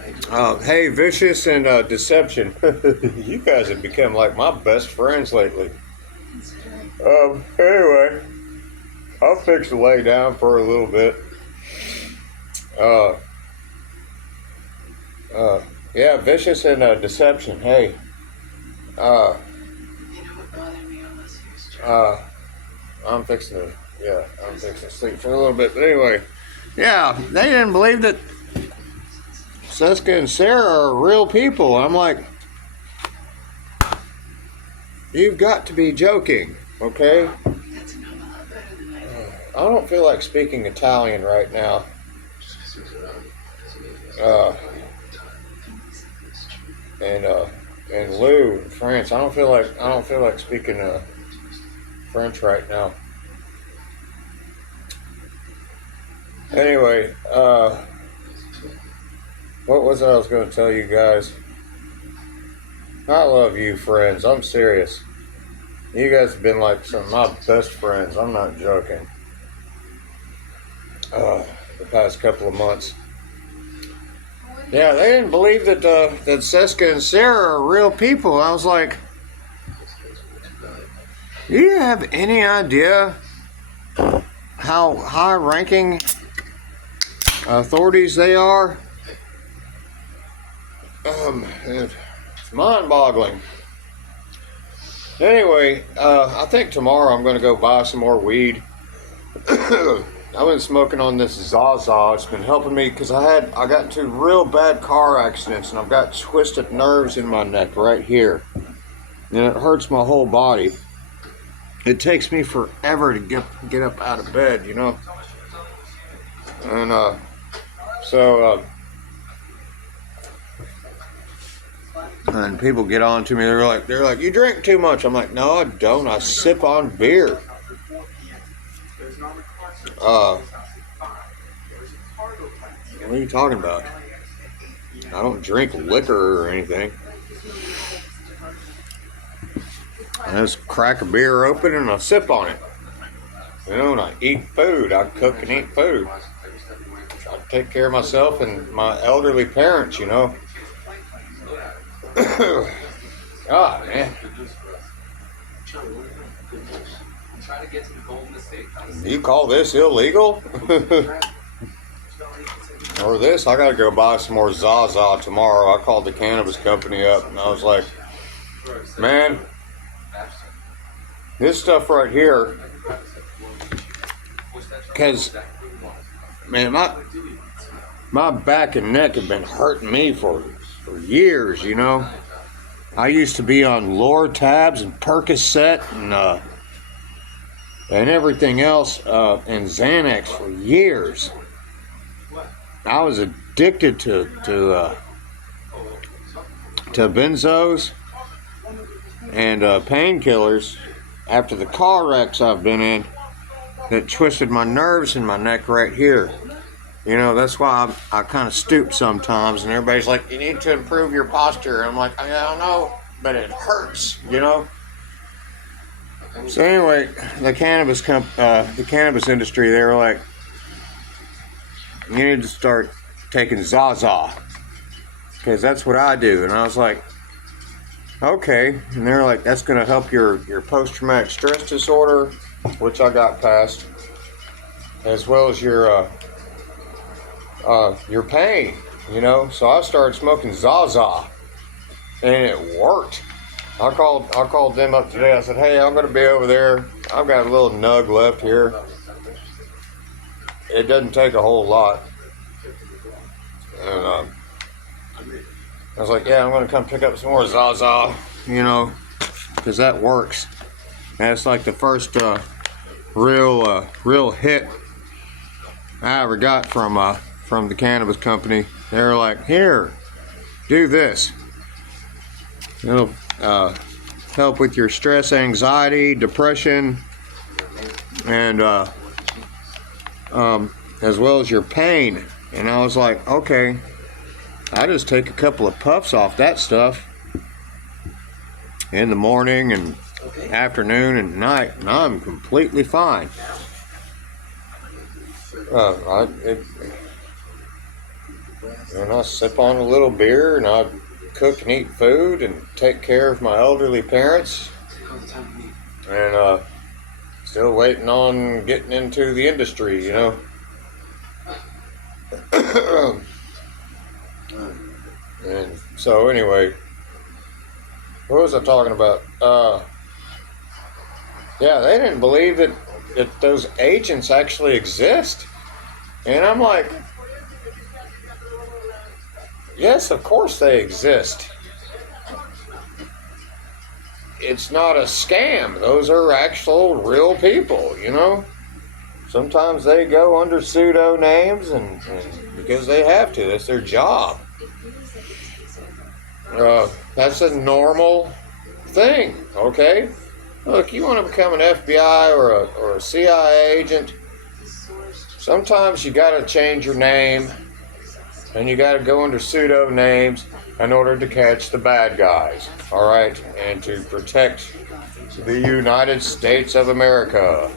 Hey, Vicious and Deception. You guys have become like my best friends lately. Anyway, I'll fix to lay down for a little bit. Uh, uh, yeah, Vicious and Deception. Hey, uh, uh, I'm fixing to, I'm fixing to sleep for a little bit. But anyway, yeah, they didn't believe that Seska and Sarah are real people. I'm like, you've got to be joking, okay? I don't feel like speaking Italian right now. Uh, and Lou, France. I don't feel like speaking French right now. Anyway, what was I was going to tell you guys? I love you, friends. I'm serious. You guys have been like some of my best friends. I'm not joking. The past couple of months. Yeah, they didn't believe that Seska and Sarah are real people. I was like, do you have any idea how high-ranking authorities they are? It's mind-boggling. Anyway, I think tomorrow I'm going to go buy some more weed. I've been smoking on this Zaza. It's been helping me because I got into real bad car accidents and I've got twisted nerves in my neck right here. And it hurts my whole body. It takes me forever to get up out of bed, you know. And and people get on to me. They're like, you drink too much. I'm like, no, I don't. I sip on beer. What are you talking about? I don't drink liquor or anything. I just crack a beer open and I sip on it. You know, and I eat food. I cook and eat food. I take care of myself and my elderly parents, you know. God, man. You call this illegal? Or this? I gotta go buy some more Zaza tomorrow. I called the cannabis company up and I was like, man, this stuff right here, because, man, my back and neck have been hurting me for years, you know. I used to be on Lortabs and Percocet and everything else and Xanax for years. I was addicted to benzos and painkillers after the car wrecks I've been in that twisted my nerves in my neck right here. You know, that's why I kind of stoop sometimes, and everybody's like, you need to improve your posture. I'm like, I don't know, but it hurts, you know? So anyway, the cannabis industry, they were like, you need to start taking Zaza, because that's what I do. And I was like, okay. And they're like, that's going to help your post-traumatic stress disorder, which I got past, as well as your pain, you know. So I started smoking Zaza, and it worked. I called them up today. I said, hey, I'm going to be over there. I've got a little nug left here. It doesn't take a whole lot. And I was like, yeah, I'm going to come pick up some more Zaza, you know, because that works. And it's like the first real hit I ever got from the cannabis company. They were like, here, do this. It'll help with your stress, anxiety, depression, and as well as your pain. And I was like, okay, I just take a couple of puffs off that stuff in the morning and afternoon and night, and I'm completely fine. And I sip on a little beer, and I cook and eat food and take care of my elderly parents. And still waiting on getting into the industry, you know. And so anyway, what was I talking about? Yeah, they didn't believe that those agents actually exist. And I'm like, yes, of course they exist. It's not a scam. Those are actual real people, you know. Sometimes they go under pseudo names and because they have to. That's their job. That's a normal thing, okay? Look, you want to become an FBI or a CIA agent, sometimes you got to change your name and you got to go under pseudo names in order to catch the bad guys, all right? And to protect the United States of America,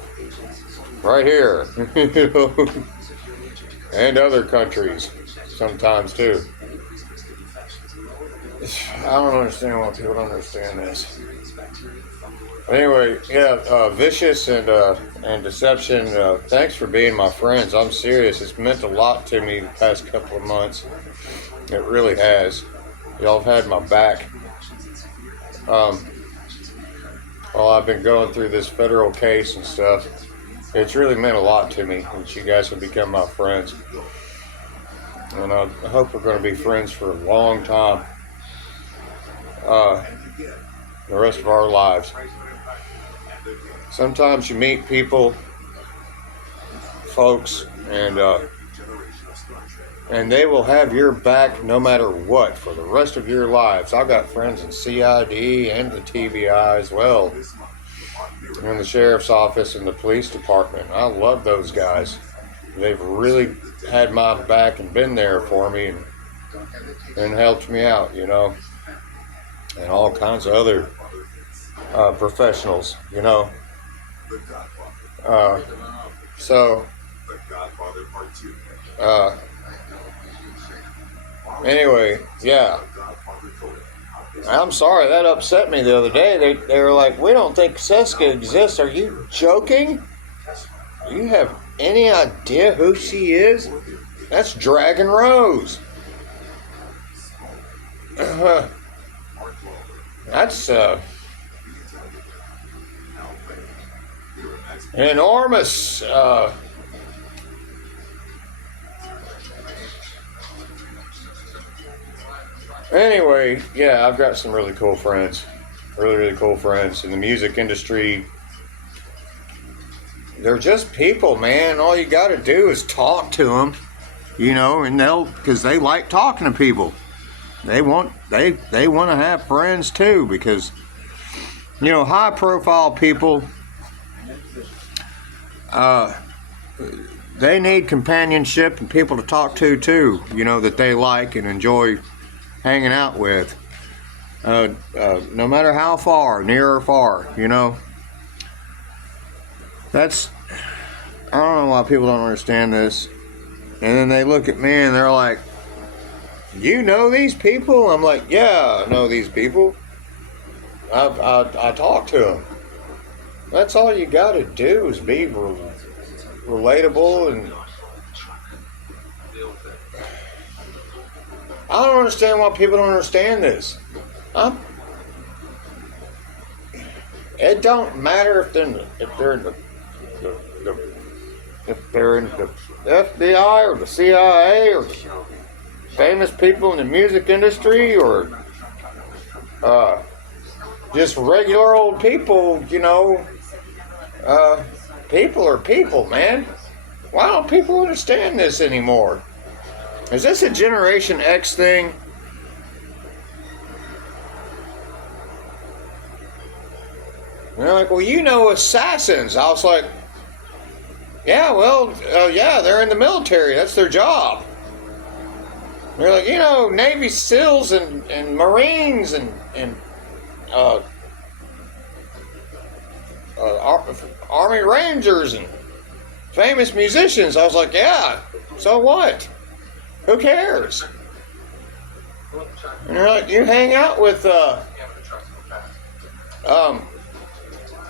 right here, and other countries sometimes too. I don't understand why people don't understand this. Anyway, yeah, Vicious and Deception, thanks for being my friends. I'm serious. It's meant a lot to me the past couple of months. It really has. Y'all have had my back. While I've been going through this federal case and stuff, it's really meant a lot to me that you guys have become my friends. And I hope we're going to be friends for a long time. The rest of our lives. Sometimes you meet people, folks, and they will have your back no matter what for the rest of your lives. I've got friends in CID and the TBI as well, and the sheriff's office and the police department. I love those guys. They've really had my back and been there for me and helped me out, you know, and all kinds of other professionals, you know. Anyway, yeah. I'm sorry, that upset me the other day. They were like, we don't think Seska exists. Are you joking? Do you have any idea who she is? That's Dragon Rose. That's enormous. Anyway, yeah, I've got some really cool friends. Really cool friends in the music industry. They're just people, man. All you got to do is talk to them, you know, and because they like talking to people. They want to have friends too, because, you know, high profile people, they need companionship and people to talk to too, you know, that they like and enjoy hanging out with, no matter how far, near or far, you know. I don't know why people don't understand this. And then they look at me and they're like, you know these people? I'm like, yeah, I know these people. I talk to them. That's all you got to do is be relatable. And I don't understand why people don't understand this. It don't matter if they're in the FBI or the CIA or famous people in the music industry or just regular old people, you know. People are people, man. Why don't people understand this anymore? Is this a Generation X thing? And they're like, well, you know assassins. I was like, yeah, well, yeah, they're in the military. That's their job. They're like, you know, Navy SEALs and Marines and Army Rangers and famous musicians. I was like, yeah, so what? Who cares? And they're like, you hang out with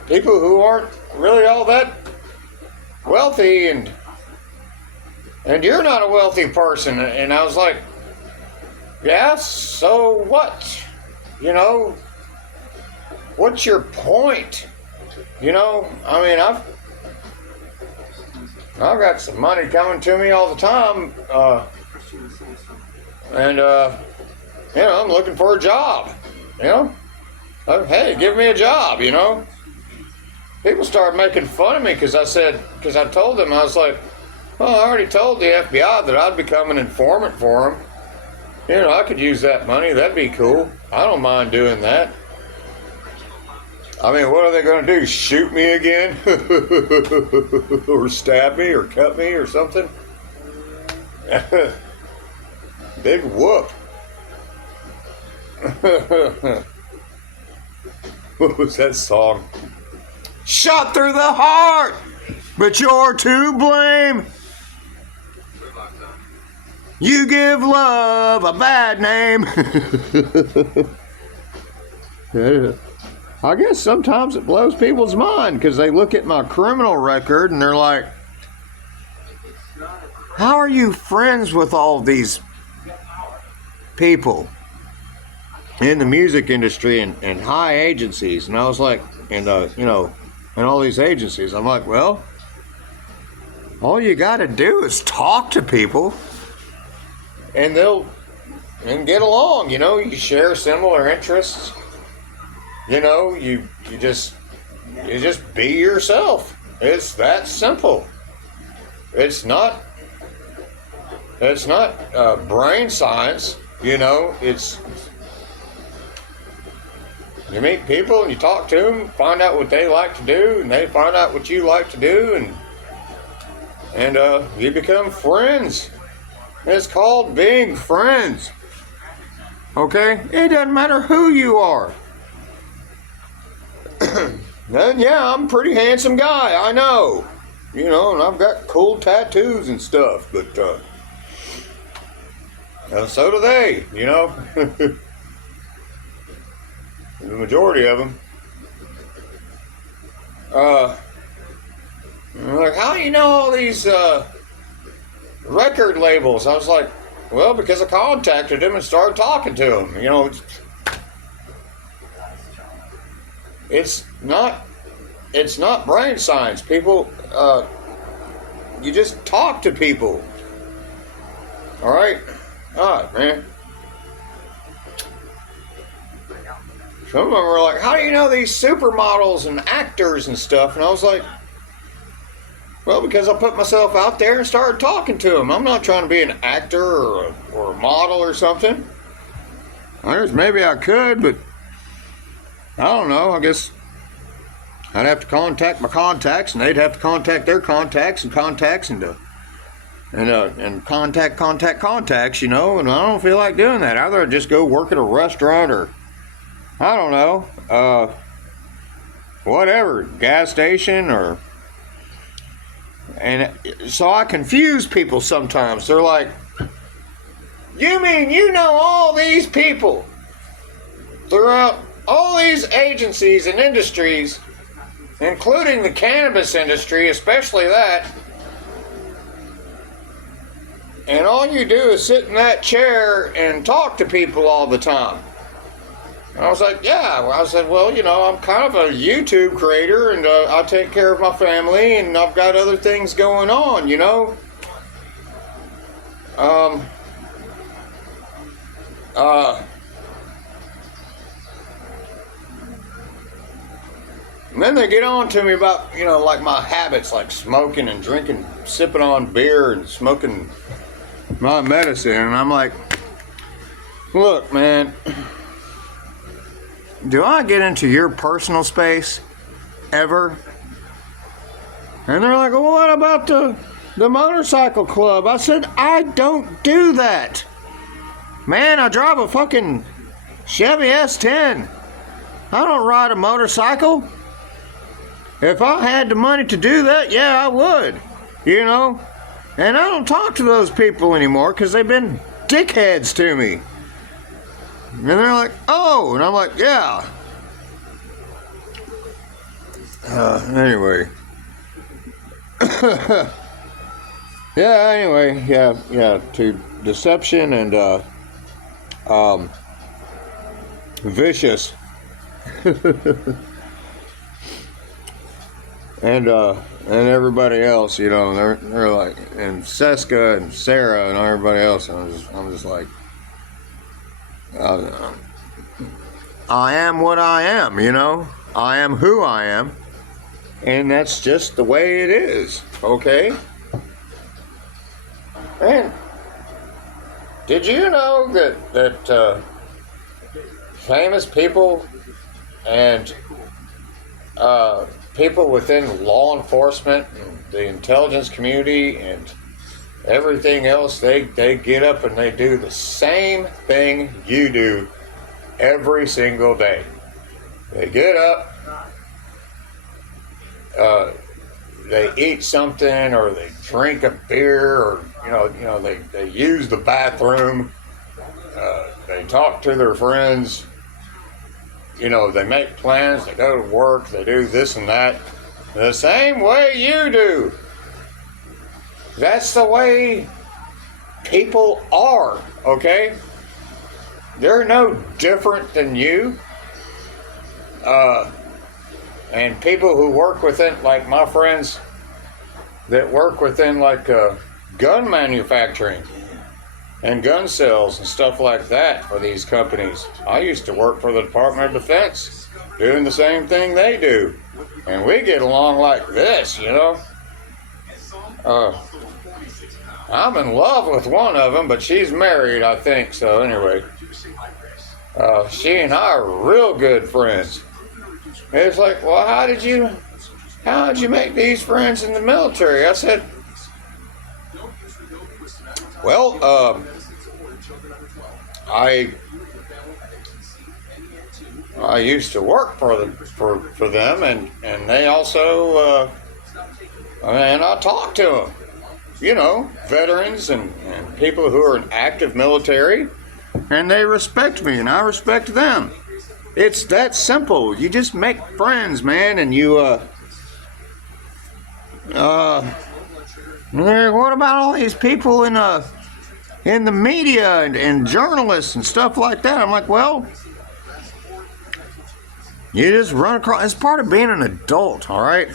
people who aren't really all that wealthy, and you're not a wealthy person. And I was like, yeah, so what? You know, what's your point? You know, I mean, I've got some money coming to me all the time, and you know, I'm looking for a job. You know, hey, give me a job. You know, people started making fun of me because I told them, I was like, well, I already told the FBI that I'd become an informant for them. You know, I could use that money. That'd be cool. I don't mind doing that. I mean, what are they going to do? Shoot me again? Or stab me or cut me or something? Big whoop. What was that song? Shot through the heart, but you're to blame. You give love a bad name. I guess sometimes it blows people's mind because they look at my criminal record and they're like, how are you friends with all these people in the music industry and high agencies? And I was like, and you know, and all these agencies. I'm like, well, all you got to do is talk to people and they'll get along. You know, you share similar interests. You know, you just be yourself. It's that simple. It's not brain science. You know, it's you meet people and you talk to them, find out what they like to do, and they find out what you like to do, and you become friends. It's called being friends. Okay? It doesn't matter who you are. And yeah, I'm a pretty handsome guy, I know. You know, and I've got cool tattoos and stuff, but so do they, you know. The majority of them. Like, how do you know all these record labels? I was like, well, because I contacted them and started talking to them. You know, it's not brain science. People, you just talk to people. All right, man. Some of them were like, how do you know these supermodels and actors and stuff? And I was like, well, because I put myself out there and started talking to them. I'm not trying to be an actor or a model or something. I guess maybe I could, but I don't know. I guess I'd have to contact my contacts, and they'd have to contact their contacts and contacts and contact contacts, you know. And I don't feel like doing that. I'd rather just go work at a restaurant or I don't know, whatever, gas station or. And so I confuse people sometimes. They're like, you mean you know all these people throughout all these agencies and industries, including the cannabis industry, especially that, and all you do is sit in that chair and talk to people all the time? I was like, yeah. I said, well, you know, I'm kind of a YouTube creator, and I take care of my family, and I've got other things going on, you know. And then they get on to me about, you know, like my habits, like smoking and drinking, sipping on beer and smoking my medicine. And I'm like, look, man, do I get into your personal space ever? And they're like, well, what about the motorcycle club? I said, I don't do that. Man, I drive a fucking Chevy S10. I don't ride a motorcycle. If I had the money to do that, yeah, I would. You know? And I don't talk to those people anymore because they've been dickheads to me. And they're like, oh, and I'm like, yeah. Anyway. Yeah, anyway, yeah, to deception and vicious. and everybody else, you know, they're like, and Seska and Sarah and everybody else. I'm just like, I am what I am, you know. I am who I am, and that's just the way it is. Okay. And did you know that famous people and people within law enforcement and the intelligence community and everything else, they get up and they do the same thing you do every single day? They get up, they eat something, or they drink a beer, or you know they use the bathroom, they talk to their friends, you know, they make plans, they go to work, they do this and that the same way you do. That's the way people are, okay? They're no different than you. And people who work within, like my friends that work within like gun manufacturing and gun sales and stuff like that for these companies. I used to work for the Department of Defense doing the same thing they do. And we get along like this, you know. I'm in love with one of them, but she's married, I think. So anyway, she and I are real good friends. It's like, well, how did you make these friends in the military? I said, well, I used to work for them, and they also, and I talked to them, you know, veterans and people who are in active military, and they respect me, and I respect them. It's that simple. You just make friends, man, and you, what about all these people in the media and journalists and stuff like that? I'm like, well, you just run across, it's part of being an adult, all right?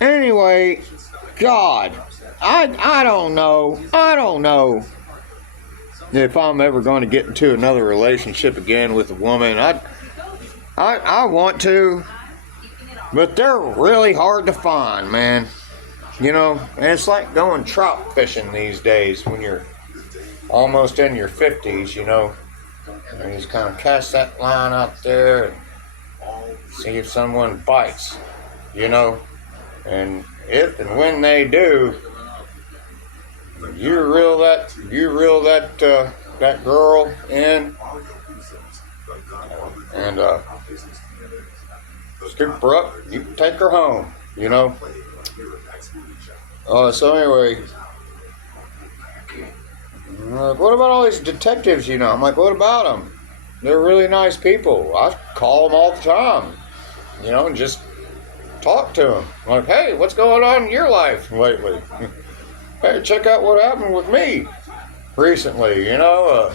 Anyway, God, I don't know if I'm ever going to get into another relationship again with a woman. I want to, but they're really hard to find, man. You know, and it's like going trout fishing these days when you're almost in your 50s, you know. And you just kind of cast that line out there and see if someone bites, you know. And if and when they do, you reel that girl in and scoop her up. You can take her home, you know. So anyway, what about all these detectives, you know? I'm like, what about them? They're really nice people. I call them all the time, you know, and just talk to them. I'm like, hey, what's going on in your life lately? Hey, check out what happened with me recently, you know,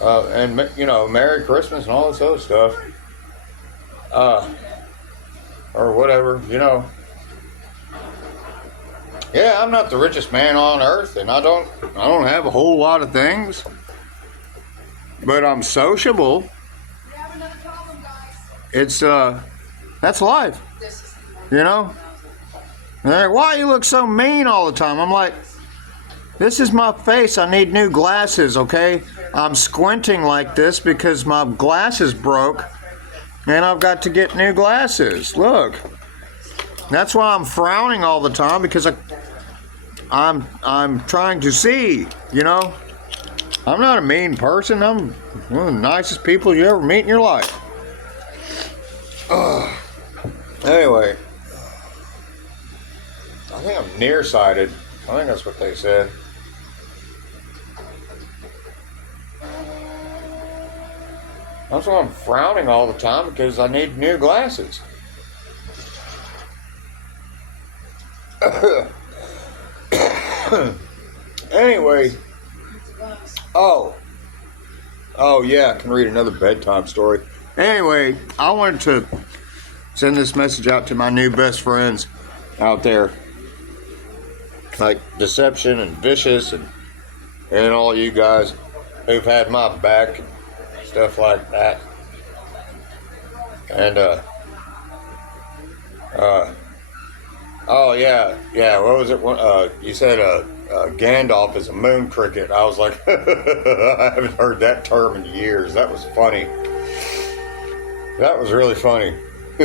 and, you know, Merry Christmas and all this other stuff, or whatever, you know. Yeah, I'm not the richest man on earth, and I don't have a whole lot of things, but I'm sociable. We have another problem, guys. It's, that's life, you know. And they're like, why you look so mean all the time? I'm like, this is my face. I need new glasses, okay? I'm squinting like this because my glasses broke, and I've got to get new glasses. Look. That's why I'm frowning all the time, because I'm trying to see, you know. I'm not a mean person. I'm one of the nicest people you ever meet in your life. Anyway, I think I'm nearsighted. I think that's what they said. That's why I'm frowning all the time, because I need new glasses. Anyway, oh yeah, I can read another bedtime story. Anyway, I wanted to send this message out to my new best friends out there, like Deception and Vicious and all you guys who've had my back and stuff like that. And oh yeah, what was it? You said Gandalf is a moon cricket. I was like, I haven't heard that term in years. That was funny. That was really funny. I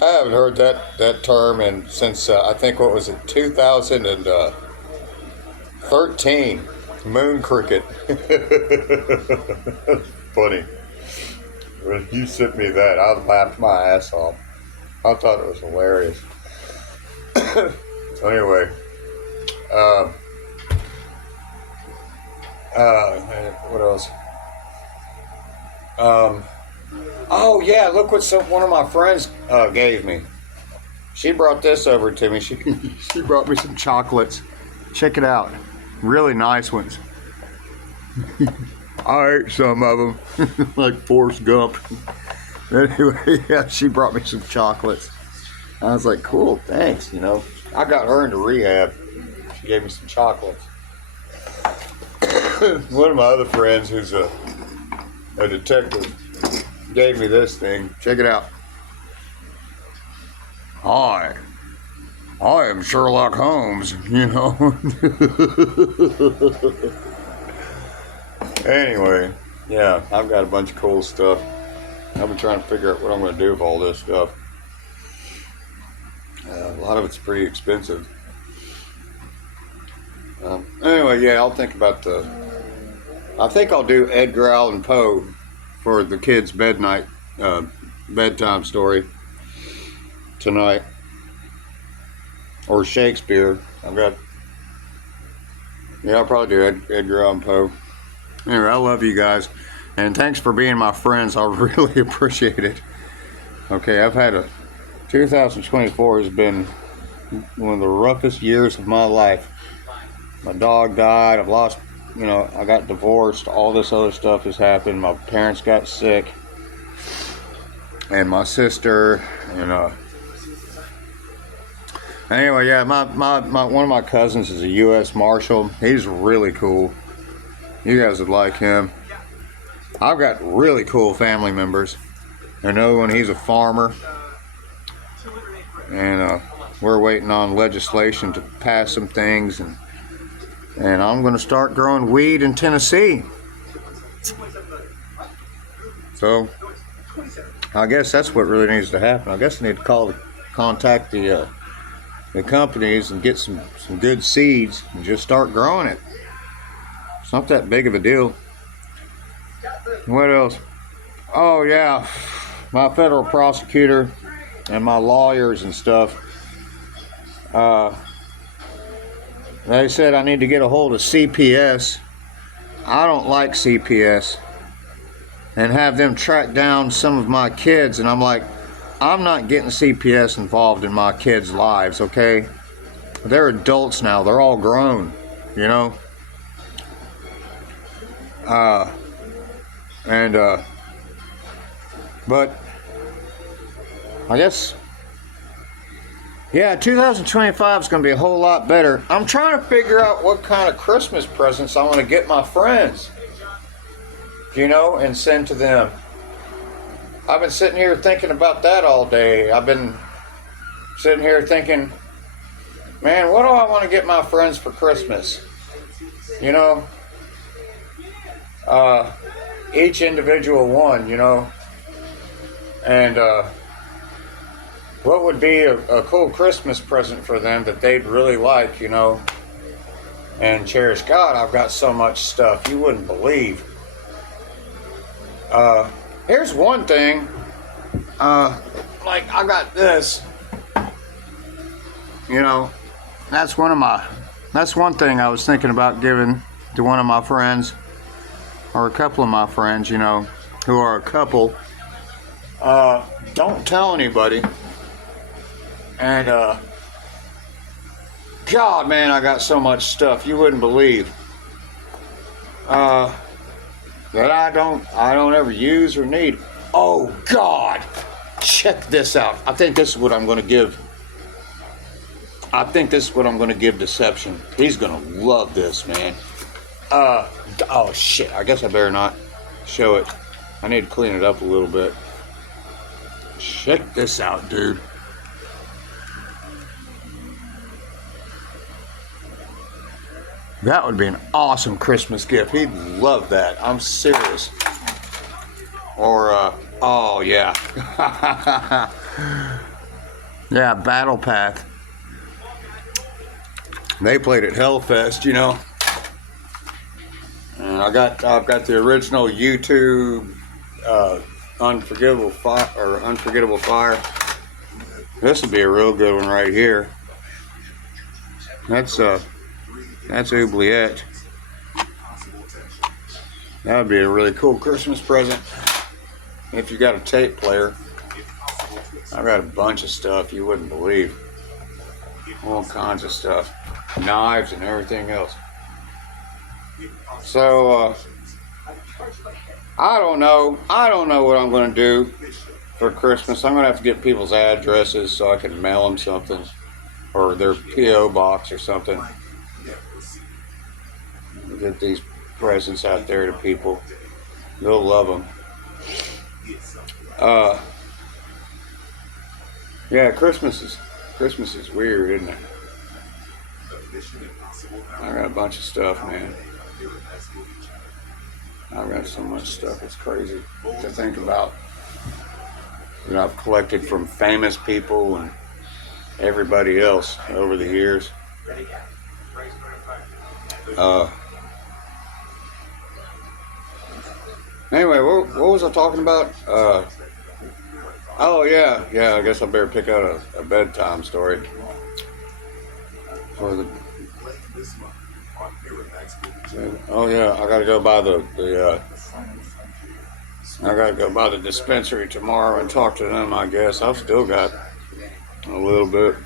haven't heard that term since I think, what was it, 2013. Moon cricket. Funny. When you sent me that, I laughed my ass off. I thought it was hilarious. So anyway, what else? Oh yeah, look what one of my friends gave me. She brought this over to me. She brought me some chocolates. Check it out. Really nice ones. I ate some of them, like Forrest Gump. Anyway, yeah, she brought me some chocolates. I was like, cool, thanks, you know. I got her into rehab. She gave me some chocolates. One of my other friends, who's a detective, gave me this thing. Check it out. Hi, I am Sherlock Holmes, you know. Anyway, yeah, I've got a bunch of cool stuff. I've been trying to figure out what I'm going to do with all this stuff. A lot of it's pretty expensive. Anyway, yeah, I'll think about I think I'll do Edgar Allan Poe for the kids' bedtime story tonight. Or Shakespeare. I'll probably do Edgar Allan Poe. Anyway, I love you guys. And thanks for being my friends. I really appreciate it. Okay, 2024 has been one of the roughest years of my life. My dog died. I've lost, I got divorced. All this other stuff has happened. My parents got sick. And my sister, anyway, yeah, my one of my cousins is a U.S. Marshal. He's really cool. You guys would like him. I've got really cool family members. Another one, he's a farmer. And we're waiting on legislation to pass some things. And I'm going to start growing weed in Tennessee. So, I guess that's what really needs to happen. I guess I need to contact the companies and get some good seeds and just start growing it. It's not that big of a deal. What else? Oh yeah, my federal prosecutor and my lawyers and stuff, they said I need to get a hold of CPS. I don't like CPS. And have them track down some of my kids. And I'm like, I'm not getting CPS involved in my kids' lives, okay? They're adults now. They're all grown, but I guess, yeah, 2025 is going to be a whole lot better. I'm trying to figure out what kind of Christmas presents I want to get my friends, and send to them. I've been sitting here thinking about that all day. I've been sitting here thinking, man, what do I want to get my friends for Christmas? Each individual one, and what would be a cool Christmas present for them that they'd really like, and cherish. God, I've got so much stuff you wouldn't believe. Here's one thing, like I got this, that's one thing I was thinking about giving to one of my friends. or a couple of my friends, you know, who are a couple, don't tell anybody. And God, man, I got so much stuff you wouldn't believe that I don't ever use or need. Oh God, check this out. I think this is what I'm going to give. I think this is what I'm going to give Deception. He's going to love this, man. Oh shit, I guess I better not show it. I need to clean it up a little bit. Check this out, dude. That would be an awesome Christmas gift. He'd love that. I'm serious. Or, oh yeah. Yeah, Battle Path. They played at Hellfest, you know. And I've got the original YouTube Unforgettable Fire. This would be a real good one right here. That's Oubliette. That would be a really cool Christmas present if you got a tape player. I've got a bunch of stuff you wouldn't believe. All kinds of stuff. Knives and everything else. So, I don't know what I'm going to do for Christmas. I'm going to have to get people's addresses so I can mail them something. Or their P.O. box or something. Get these presents out there to people. They'll love them. Yeah, Christmas is weird, isn't it? I got a bunch of stuff, man. I've got so much stuff, it's crazy to think about. That I've collected from famous people and everybody else over the years. Anyway, what was I talking about? Oh yeah, I guess I better pick out a bedtime story for the. Oh yeah, I gotta go by the dispensary tomorrow and talk to them. I guess I've still got a little bit.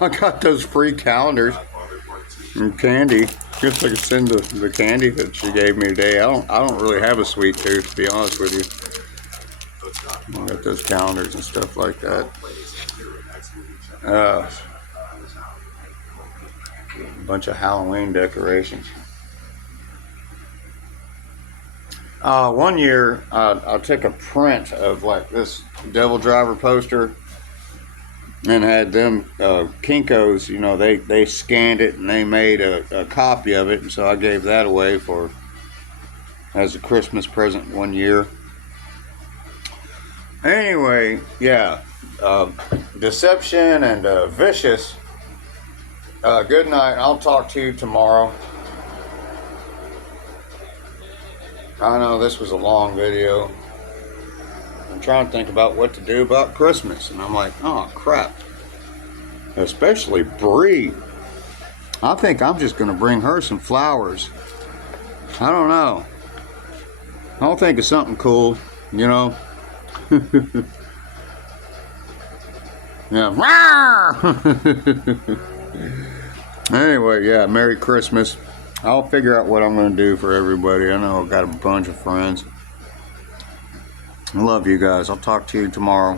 I got those free calendars and candy. Guess I could send the candy that she gave me today. I don't really have a sweet tooth, to be honest with you. I got those calendars and stuff like that. A bunch of Halloween decorations. One year I took a print of like this Devil Driver poster and had them Kinko's, you know, they scanned it and they made a copy of it, and so I gave that away as a Christmas present one year. Anyway, yeah, Deception and Vicious. Good night. I'll talk to you tomorrow. I know this was a long video. I'm trying to think about what to do about Christmas, and I'm like, oh crap. Especially Bree. I think I'm just going to bring her some flowers. I don't know. I'll think of something cool, you know. Yeah. Anyway, yeah, Merry Christmas. I'll figure out what I'm going to do for everybody. I know I've got a bunch of friends. I love you guys. I'll talk to you tomorrow.